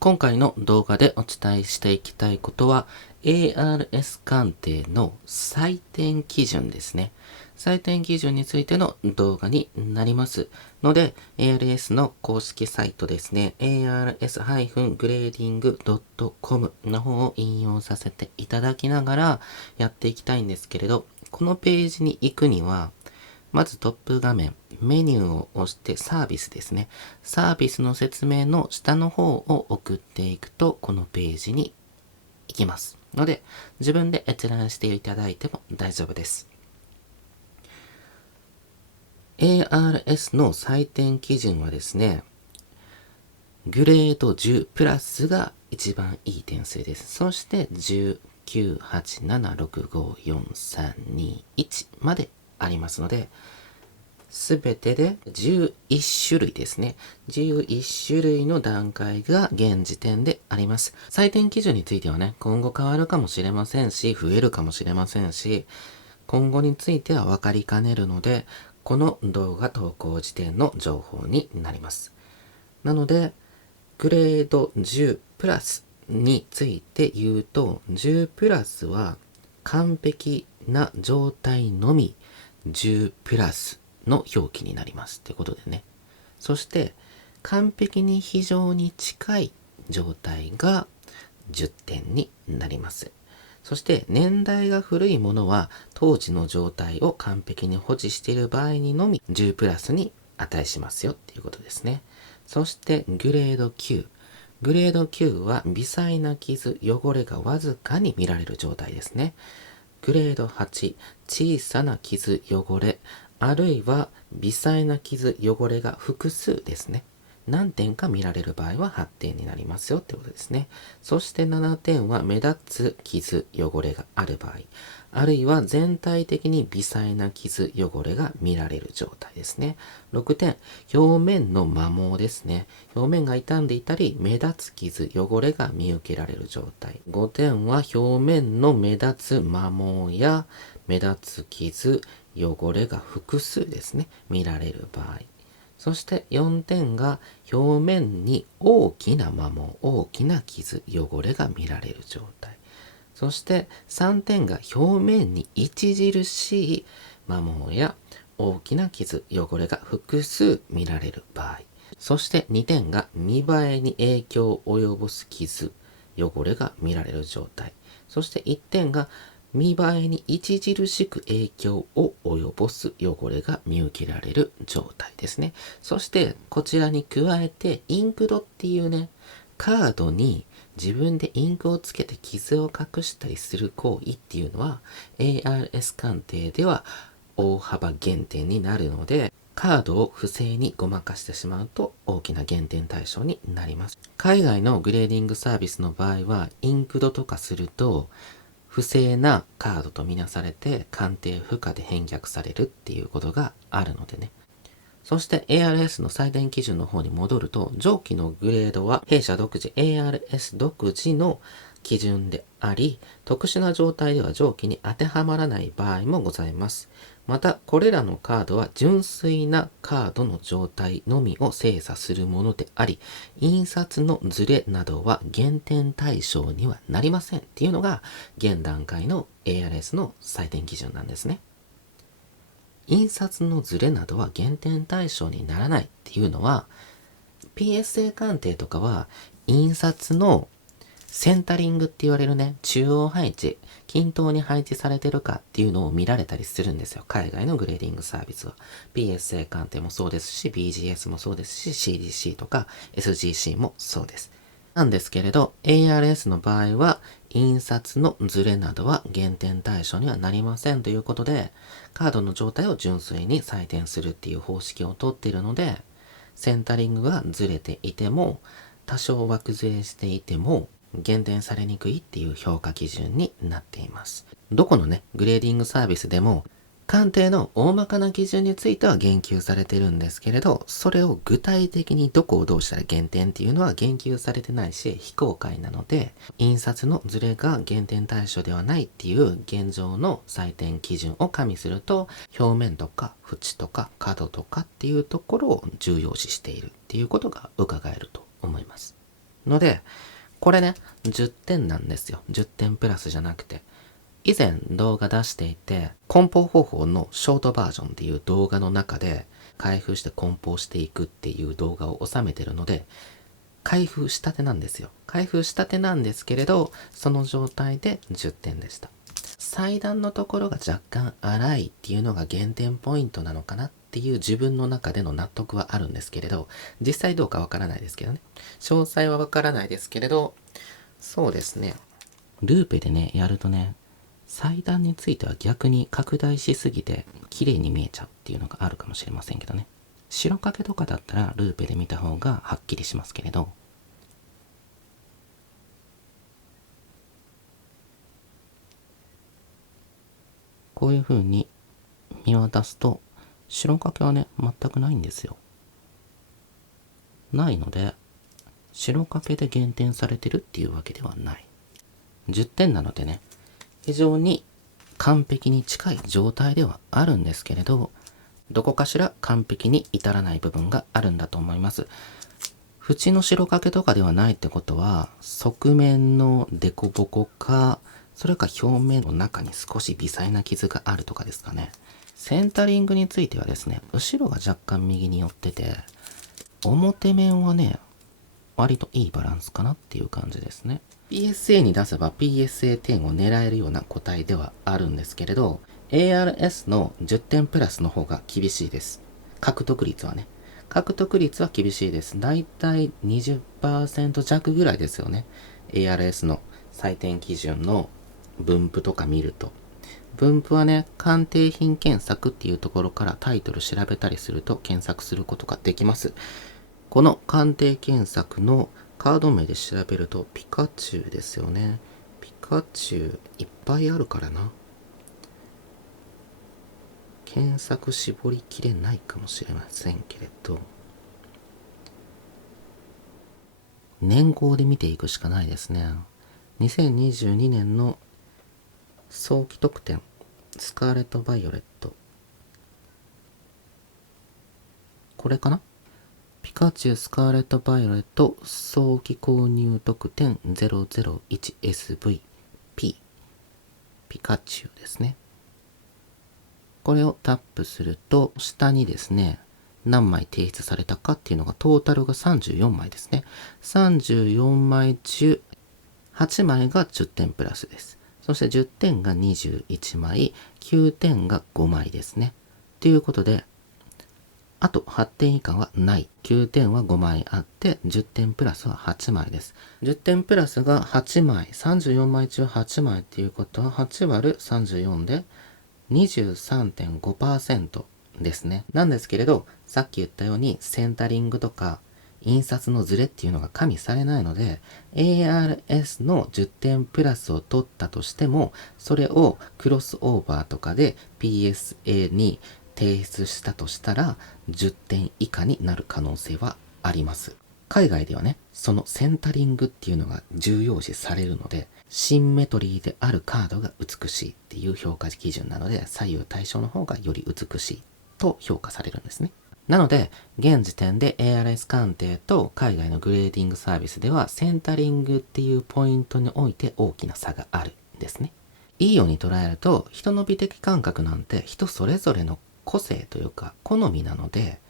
今回の動画でお伝えしていきたいことは ARS 鑑定の採点基準ですね。採点基準についての動画になりますので、ARS の公式サイトですね、ars-grading.com の方を引用させていただきながらやっていきたいんですけれど、このページに行くには、まずトップ画面、メニューを押してサービスですね。サービスの説明の下の方を送っていくと、このページに行きます。ので、自分で閲覧していただいても大丈夫です。ARS の採点基準はですね、グレード10プラスが一番いい点数です。そして10、9、8、7、6、5、4、3、2、1までありますので、すべてで11種類ですね。11種類の段階が現時点であります。採点基準についてはね、今後変わるかもしれませんし、増えるかもしれませんし、今後については分かりかねるので、この動画投稿時点の情報になります。なので、グレード10プラスについて言うと、10プラスは完璧な状態のみ10プラスの表記になりますってことでね。そして完璧に非常に近い状態が10点になります。そして年代が古いものは当時の状態を完璧に保持している場合にのみ10プラスに値しますよっていうことですね。そしてグレード9。グレード9は微細な傷、汚れがわずかに見られる状態ですね。グレード8、小さな傷、汚れ、あるいは微細な傷、汚れが複数ですね。何点か見られる場合は8点になりますよってことですね。そして7点は目立つ傷、汚れがある場合、あるいは全体的に微細な傷、汚れが見られる状態ですね。6点、表面の摩耗ですね。表面が傷んでいたり、目立つ傷、汚れが見受けられる状態。5点は表面の目立つ摩耗や目立つ傷、汚れが複数ですね。見られる場合。そして4点が表面に大きな摩耗、大きな傷、汚れが見られる状態。そして3点が表面に著しい摩耗や大きな傷、汚れが複数見られる場合。そして2点が見栄えに影響を及ぼす傷、汚れが見られる状態。そして1点が見栄えに著しく影響を及ぼす汚れが見受けられる状態ですね。そしてこちらに加えてインクドっていうね、カードに自分でインクをつけて傷を隠したりする行為っていうのは ARS 鑑定では大幅減点になるので、カードを不正にごまかしてしまうと大きな減点対象になります。海外のグレーディングサービスの場合はインクドとかすると不正なカードとみなされて鑑定不可で返却されるっていうことがあるのでね。そして ARS の採点基準の方に戻ると、上記のグレードは弊社独自 ARS 独自の基準であり、特殊な状態では上記に当てはまらない場合もございます。また、これらのカードは純粋なカードの状態のみを精査するものであり、印刷のズレなどは減点対象にはなりませんっていうのが現段階の ARS の採点基準なんですね。印刷のズレなどは減点対象にならないっていうのは、PSA 鑑定とかは印刷のセンタリングって言われるね、中央配置、均等に配置されてるかっていうのを見られたりするんですよ。海外のグレーディングサービスは。PSA 鑑定もそうですし、BGS もそうですし、CDC とか SGC もそうです。なんですけれど、ARS の場合は、印刷のズレなどは減点対象にはなりませんということで、カードの状態を純粋に採点するっていう方式をとっているので、センタリングがずれていても、多少枠ずれしていても、減点されにくいっていう評価基準になっています。どこのね、グレーディングサービスでも、鑑定の大まかな基準については言及されてるんですけれど、それを具体的にどこをどうしたら減点っていうのは言及されてないし、非公開なので、印刷のズレが減点対象ではないっていう現状の採点基準を加味すると、表面とか縁とか角とかっていうところを重要視しているっていうことが伺えると思います。ので、これね、10点なんですよ。10点プラスじゃなくて。以前動画出していて、梱包方法のショートバージョンっていう動画の中で、開封して梱包していくっていう動画を収めてるので、開封したてなんですよ。開封したてなんですけれど、その状態で10点でした。裁断のところが若干荒いっていうのが減点ポイントなのかなっていう自分の中での納得はあるんですけれど、実際どうかわからないですけどね。詳細はわからないですけれど、そうですね。ルーペでね、やるとね、裁断については逆に拡大しすぎて綺麗に見えちゃうっていうのがあるかもしれませんけどね。白掛けとかだったらルーペで見た方がはっきりしますけれど、こういう風に見渡すと白掛けはね、全くないんですよ。ないので、白掛けで減点されてるっていうわけではない。10点なのでね、非常に完璧に近い状態ではあるんですけれど、どこかしら完璧に至らない部分があるんだと思います。縁の白掛けとかではないってことは、側面のデコボコか、それか表面の中に少し微細な傷があるとかですかね。センタリングについてはですね、後ろが若干右に寄ってて、表面はね、割といいバランスかなっていう感じですね。PSA に出せば PSA10 を狙えるような個体ではあるんですけれど、ARS の10点プラスの方が厳しいです。獲得率はね。獲得率は厳しいです。だいたい 20% 弱ぐらいですよね。ARS の採点基準の分布とか見ると。分布はね、鑑定品検索っていうところからタイトル調べたりすると検索することができます。この鑑定検索のカード名で調べるとピカチュウですよね。ピカチュウいっぱいあるからな。検索絞りきれないかもしれませんけれど、年号で見ていくしかないですね。2022年の早期特典スカーレット・バイオレット、これかな。ピカチュウスカーレット・バイオレット早期購入特典 001SV P ピカチュウですね。これをタップすると下にですね、何枚提出されたかっていうのがトータルが34枚ですね。34枚中8枚が10点プラスです。そして10点が21枚、9点が5枚ですね。ということで、あと8点以下はない。9点は5枚あって、10点プラスは8枚です。10点プラスが8枚。34枚中8枚っていうことは8割る34で 23.5% ですね。なんですけれど、さっき言ったようにセンタリングとか印刷のズレっていうのが加味されないので、ARS の10点プラスを取ったとしても、それをクロスオーバーとかで PSA に提出したとしたら10点以下になる可能性はあります。海外ではね、そのセンタリングっていうのが重要視されるので、シンメトリーであるカードが美しいっていう評価基準なので、左右対称の方がより美しいと評価されるんですね。なので、現時点で ARS 鑑定と海外のグレーディングサービスでは、センタリングっていうポイントにおいて大きな差があるんですね。いいように捉えると、人の美的感覚なんて人それぞれの個性というか好みなので、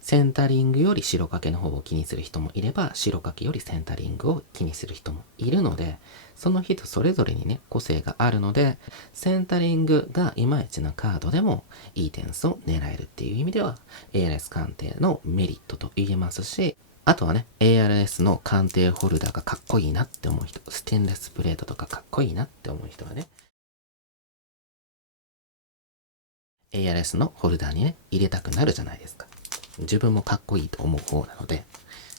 センタリングより白掛けの方を気にする人もいれば、白掛けよりセンタリングを気にする人もいるので、その人それぞれにね、個性があるので、センタリングがいまいちなカードでもいい点数を狙えるっていう意味では、ARS 鑑定のメリットと言えますし、あとはね、ARS の鑑定ホルダーがかっこいいなって思う人、ステンレスプレートとかかっこいいなって思う人はね、ARS のホルダーにね、入れたくなるじゃないですか。自分もかっこいいと思う方なので。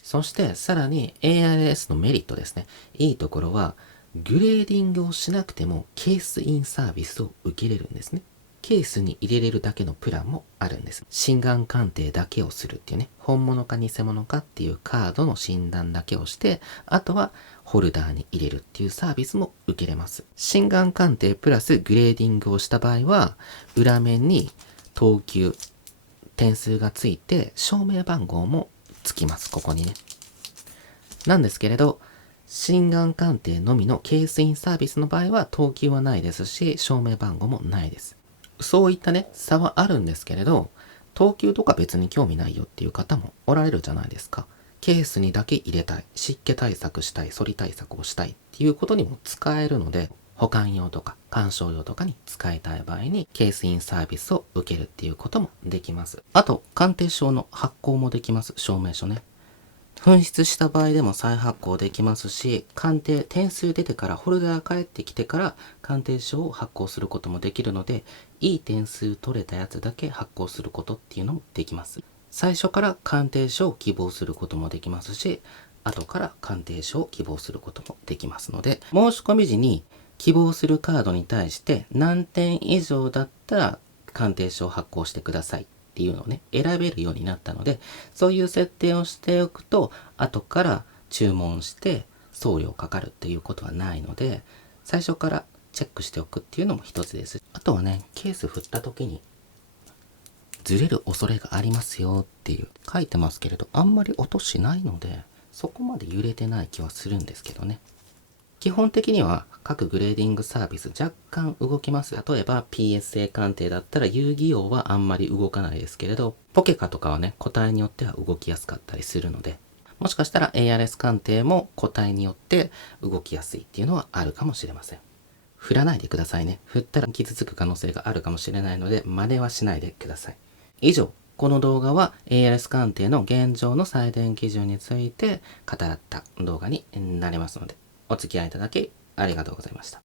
そしてさらに ARS のメリットですね。いいところは、グレーディングをしなくてもケースインサービスを受けれるんですね。ケースに入れれるだけのプランもあるんです。心眼鑑定だけをするっていうね、本物か偽物かっていうカードの診断だけをして、あとはホルダーに入れるっていうサービスも受けれます。心眼鑑定プラスグレーディングをした場合は、裏面に等級、点数がついて、証明番号もつきます。ここにね。なんですけれど、心眼鑑定のみのケースインサービスの場合は等級はないですし、証明番号もないです。そういったね、差はあるんですけれど、等級とか別に興味ないよっていう方もおられるじゃないですか。ケースにだけ入れたい、湿気対策したい、反り対策をしたいっていうことにも使えるので、保管用とか鑑賞用とかに使いたい場合にケースインサービスを受けるっていうこともできます。あと、鑑定証の発行もできます。証明書ね。紛失した場合でも再発行できますし、鑑定、点数出てからホルダー返ってきてから鑑定書を発行することもできるので、いい点数取れたやつだけ発行することっていうのもできます。最初から鑑定書を希望することもできますし、後から鑑定書を希望することもできますので、申し込み時に希望するカードに対して何点以上だったら鑑定書を発行してくださいっていうのをね、選べるようになったので、そういう設定をしておくと、後から注文して送料かかるっていうことはないので、最初からチェックしておくっていうのも一つです。あとはね、ケース振った時にずれる恐れがありますよっていう書いてますけれど、あんまり音しないので、そこまで揺れてない気はするんですけどね。基本的には各グレーディングサービス若干動きます。例えば PSA 鑑定だったら遊戯王はあんまり動かないですけれど、ポケカとかはね、個体によっては動きやすかったりするので、もしかしたら ARS 鑑定も個体によって動きやすいっていうのはあるかもしれません。振らないでくださいね。振ったら傷つく可能性があるかもしれないので、真似はしないでください。以上、この動画は ARS 鑑定の現状の採点基準について語った動画になりますので、お付き合いいただきありがとうございました。